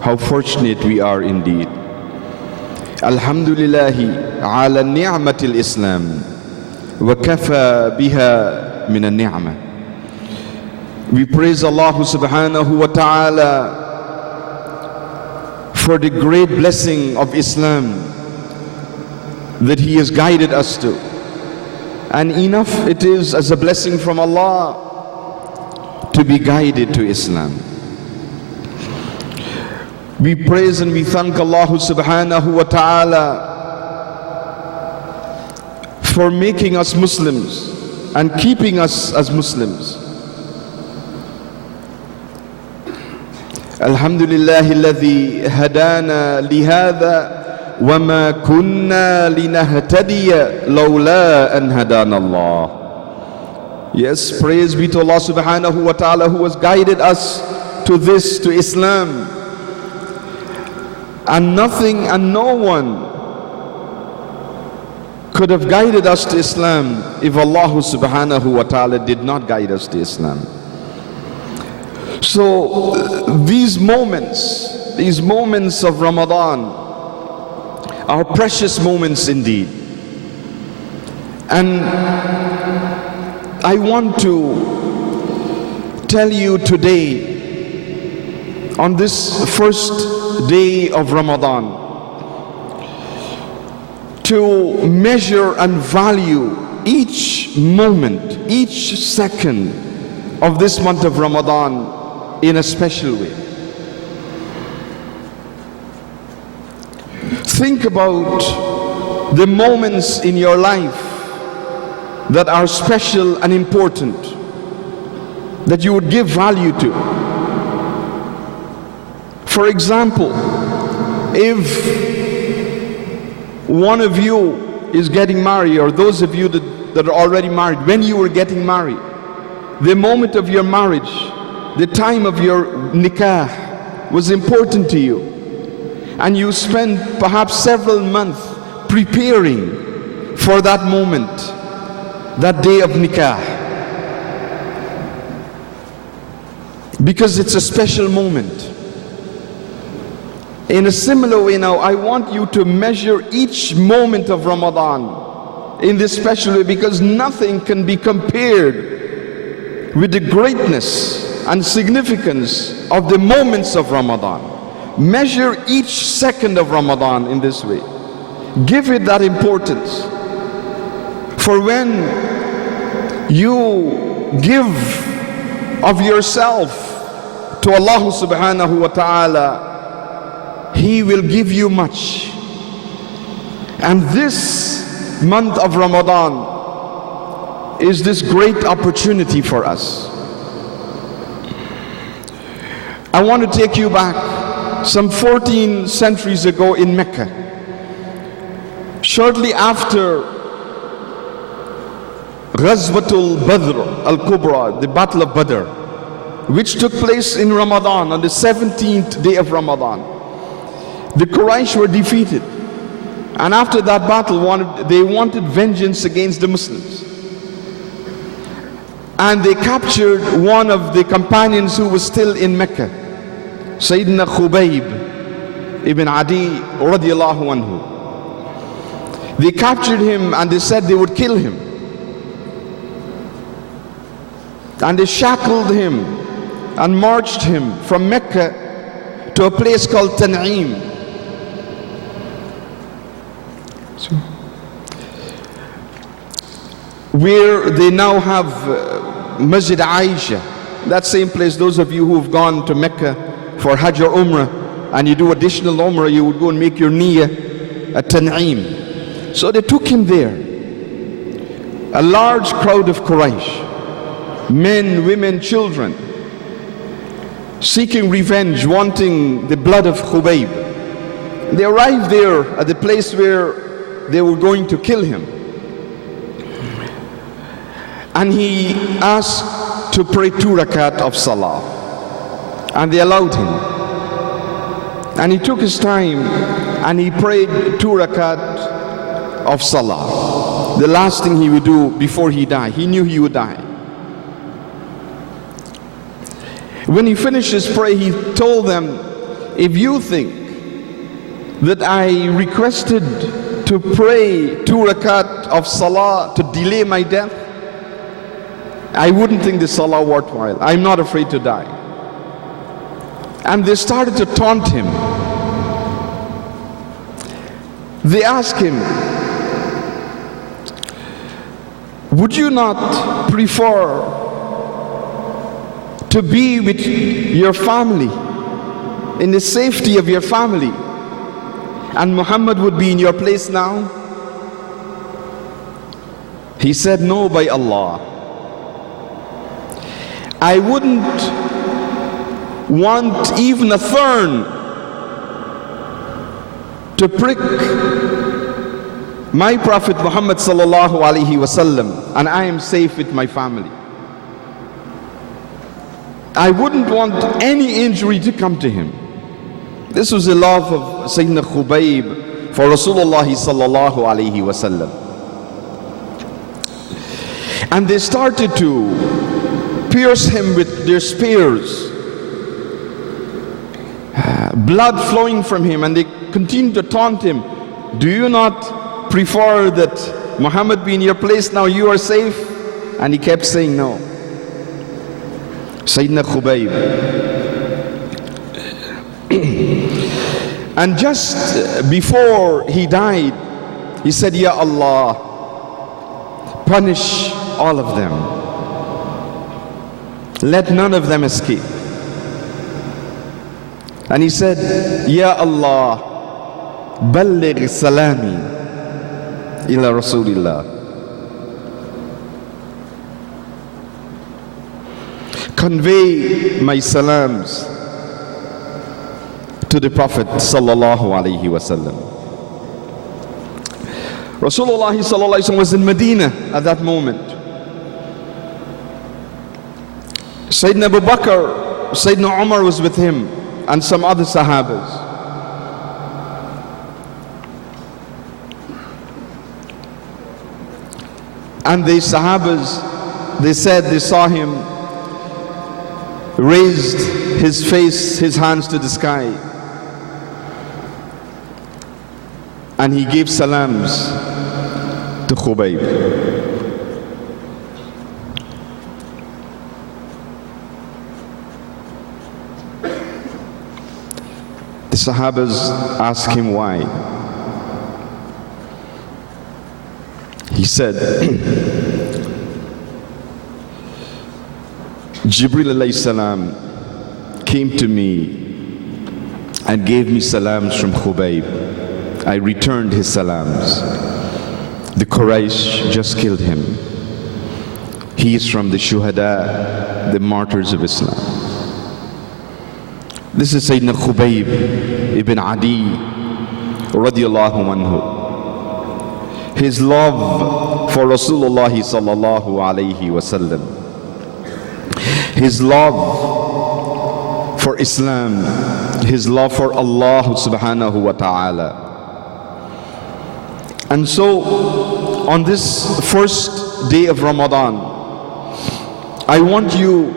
How fortunate we are indeed. Alhamdulillahi ala ni'matil Islam wa kafa biha min al-ni'mah. We praise Allah subhanahu wa ta'ala for the great blessing of Islam that He has guided us to. And enough it is as a blessing from Allah to be guided to Islam. We praise and we thank Allah subhanahu wa ta'ala for making us Muslims and keeping us as Muslims. Alhamdulillahi alladhi hadana lihada wa ma kunna linahtadiya lawla an hadana Allah. Yes, praise be to Allah subhanahu wa ta'ala who has guided us to this, to Islam. And nothing and no one could have guided us to Islam if Allah subhanahu wa ta'ala did not guide us to Islam. So these moments of Ramadan are precious moments indeed. And I want to tell you today, on this first day of Ramadan, to measure and value each moment, each second of this month of Ramadan in a special way. Think about the moments in your life that are special and important, that you would give value to. For example, if one of you is getting married, or those of you that are already married, when you were getting married, the moment of your marriage, the time of your nikah was important to you, and you spent perhaps several months preparing for that moment, that day of nikah, because it's a special moment. In a similar way now, I want you to measure each moment of Ramadan in this special way, because nothing can be compared with the greatness and significance of the moments of Ramadan. Measure each second of Ramadan in this way. Give it that importance. For when you give of yourself to Allah subhanahu wa ta'ala, He will give you much. And this month of Ramadan is this great opportunity for us. I want to take you back some 14 centuries ago in Mecca. Shortly after Ghazwatul Badr al-Kubra, the Battle of Badr, which took place in Ramadan, on the 17th day of Ramadan, the Quraysh were defeated. And after that battle, they wanted vengeance against the Muslims. And they captured one of the companions who was still in Mecca, Sayyidina Khubayb ibn Adi radiallahu anhu. They captured him and they said they would kill him. And they shackled him and marched him from Mecca to a place called Tan'im. Where they now have Masjid Aisha, that same place. Those of you who have gone to Mecca for Hajj or Umrah and you do additional Umrah, you would go and make your niyyah at Tan'im. So they took him there. A large crowd of Quraysh, men, women, children, seeking revenge, wanting the blood of Khubayb. They arrived there at the place where they were going to kill him. And he asked to pray 2 rakat of salah. And they allowed him. And he took his time and he prayed 2 rakat of salah. The last thing he would do before he died. He knew he would die. When he finished his prayer, he told them if you think that I requested to pray 2 rakat of salah to delay my death, I wouldn't think this salah worthwhile. I'm not afraid to die. And they started to taunt him. They asked him, would you not prefer to be with your family, in the safety of your family, and Muhammad would be in your place now? He said, no, by Allah. I wouldn't want even a thorn to prick my Prophet Muhammad sallallahu alaihi wasallam, and I am safe with my family. I wouldn't want any injury to come to him. This was the love of Sayyidina Khubayb for Rasulullah sallallahu alaihi wasallam. And they started to pierce him with their spears, blood flowing from him, and they continued to taunt him. Do you not prefer that Muhammad be in your place now, you are safe? And he kept saying no. Sayyidina Khubayb. And just before he died, he said, Ya Allah, punish all of them. Let none of them escape. And he said, Ya Allah, balligh salami ila Rasulillah. Convey my salams to the Prophet sallallahu alaihi wasallam. Rasulullah sallallahu alaihi wasallam was in Medina at that moment. Sayyidina Abu Bakr, Sayyidina Umar was with him, and some other Sahabas. And the Sahabas, they said they saw him raised his face, his hands to the sky, and he gave salams to Khubayb. The Sahabas asked him why. He said, Jibril alayhi salam came to me and gave me salams from Khubayb. I returned his salams. The Quraysh just killed him. He is from the Shuhada, the martyrs of Islam. This is Sayyidina Khubayb ibn Adi radiyallahu anhu. His love for Rasulullah sallallahu alayhi wasallam, his love for Islam, his love for Allah subhanahu wa ta'ala. And so on this first day of Ramadan, I want you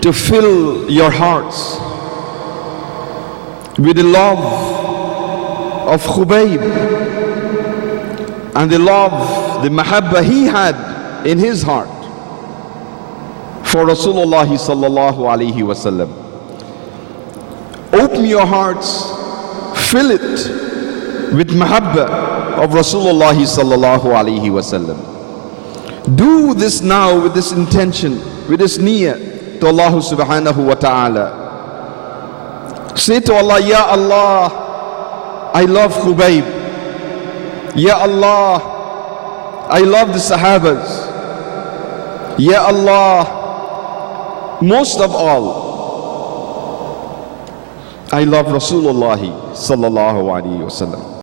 to fill your hearts with the love of Khubayb and the love, the mahabba he had in his heart for Rasulullah sallallahu alaihi wasallam. Open your hearts, fill it with mahabba of Rasulullah sallallahu alaihi wasallam. Do this now with this intention, with this niyyah to Allah subhanahu wa ta'ala. Say to Allah, Ya Allah, I love Khubayb. Ya Allah, I love the Sahabas. Ya Allah, most of all, I love Rasulullah sallallahu alaihi wasallam.